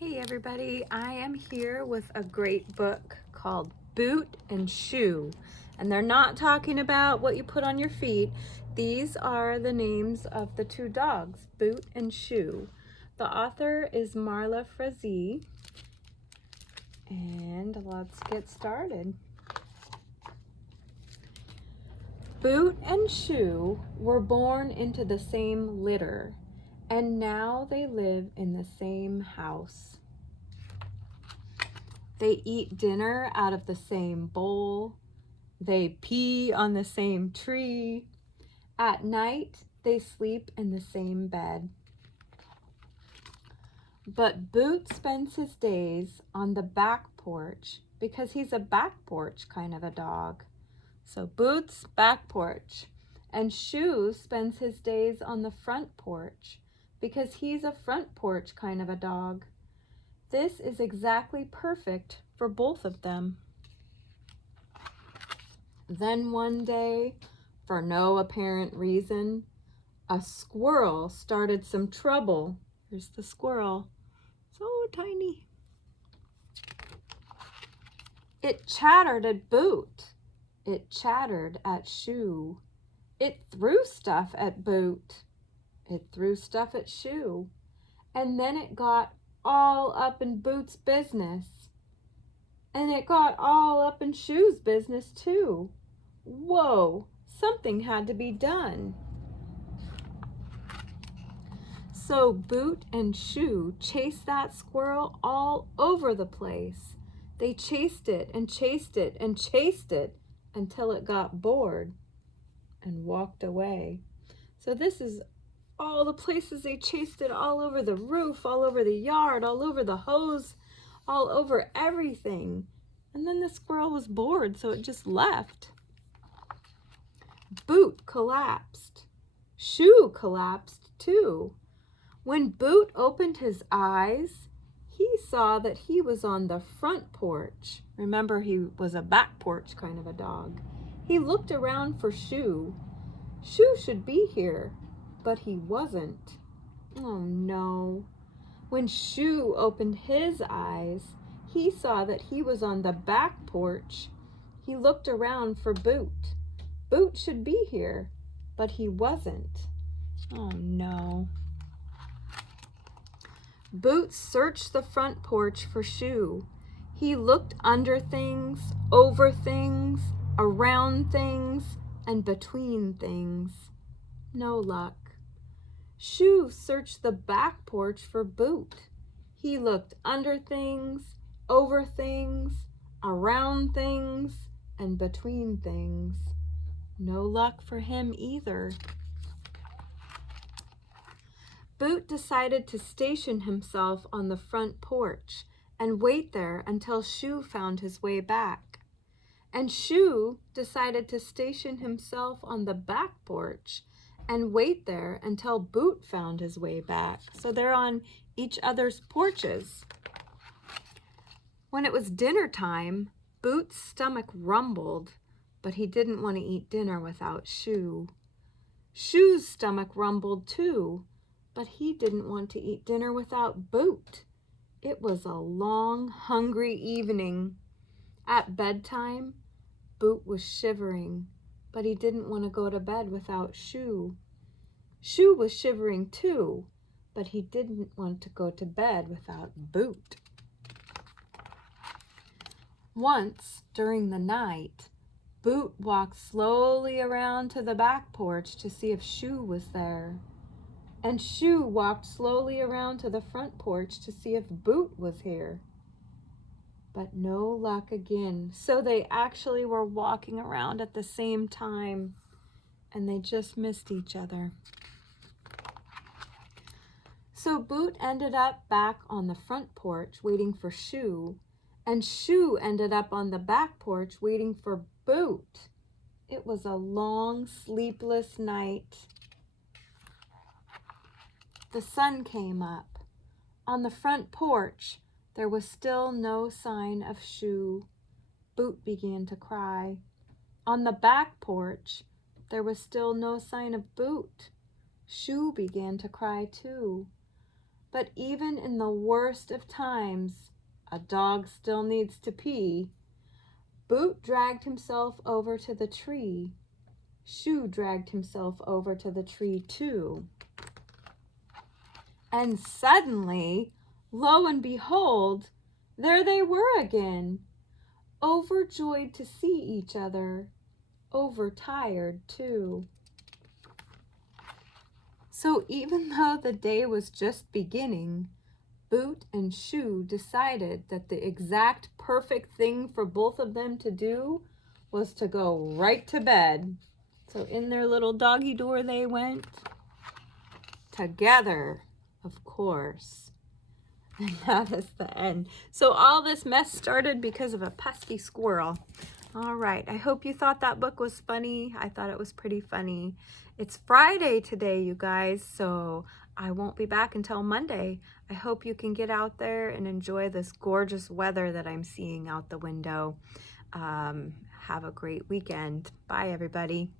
Hey everybody, I am here with a great book called Boot and Shoe. And they're not talking about what you put on your feet. These are the names of the two dogs, Boot and Shoe. The author is Marla Frazee. And let's get started. Boot and Shoe were born into the same litter, and now they live in the same house. They eat dinner out of the same bowl. They pee on the same tree. At night, they sleep in the same bed. But Boot spends his days on the back porch because he's a back porch kind of a dog. So Boot's back porch. And Shoe spends his days on the front porch because he's a front porch kind of a dog. This is exactly perfect for both of them. Then one day, for no apparent reason, a squirrel started some trouble. Here's the squirrel, so tiny. It chattered at Boot. It chattered at Shoe. It threw stuff at Boot. It threw stuff at Shoe. And then it got all up in Boot's business. And it got all up in Shoe's business too. Whoa, something had to be done. So Boot and Shoe chased that squirrel all over the place. They chased it and chased it and chased it until it got bored and walked away. So this is all the places they chased it, all over the roof, all over the yard, all over the hose, all over everything. And then the squirrel was bored, so it just left. Boot collapsed. Shoe collapsed too. When Boot opened his eyes, he saw that he was on the front porch. Remember, he was a back porch kind of a dog. He looked around for Shoe. Shoe should be here, but he wasn't. Oh no. When Shoe opened his eyes, he saw that he was on the back porch. He looked around for Boot. Boot should be here, but he wasn't. Oh no. Boot searched the front porch for Shoe. He looked under things, over things, around things, and between things. No luck. Shoe searched the back porch for Boot. He looked under things, over things, around things, and between things. No luck for him either. Boot decided to station himself on the front porch and wait there until Shoe found his way back. And Shoe decided to station himself on the back porch and wait there until Boot found his way back. So they're on each other's porches. When it was dinner time, Boot's stomach rumbled, but he didn't want to eat dinner without Shoe. Shoe's stomach rumbled too, but he didn't want to eat dinner without Boot. It was a long, hungry evening. At bedtime, Boot was shivering, but he didn't want to go to bed without Shoe. Shoe was shivering too, but he didn't want to go to bed without Boot. Once, during the night, Boot walked slowly around to the back porch to see if Shoe was there. And Shoe walked slowly around to the front porch to see if Boot was here. But no luck again. So they actually were walking around at the same time, and they just missed each other. So Boot ended up back on the front porch waiting for Shoe, and Shoe ended up on the back porch waiting for Boot. It was a long, sleepless night. The sun came up. On the front porch, there was still no sign of Shoe. Boot began to cry. On the back porch, there was still no sign of Boot. Shoe began to cry too. But even in the worst of times, a dog still needs to pee. Boot dragged himself over to the tree. Shoe dragged himself over to the tree too. And suddenly, lo and behold, there they were again, overjoyed to see each other, overtired too. So even though the day was just beginning, Boot and Shoe decided that the exact perfect thing for both of them to do was to go right to bed. So in their little doggy door they went, together, of course. And that is the end. So all this mess started because of a pesky squirrel. All right, I hope you thought that book was funny. I thought it was pretty funny. It's Friday today, you guys, so I won't be back until Monday. I hope you can get out there and enjoy this gorgeous weather that I'm seeing out the window. Have a great weekend. Bye, everybody.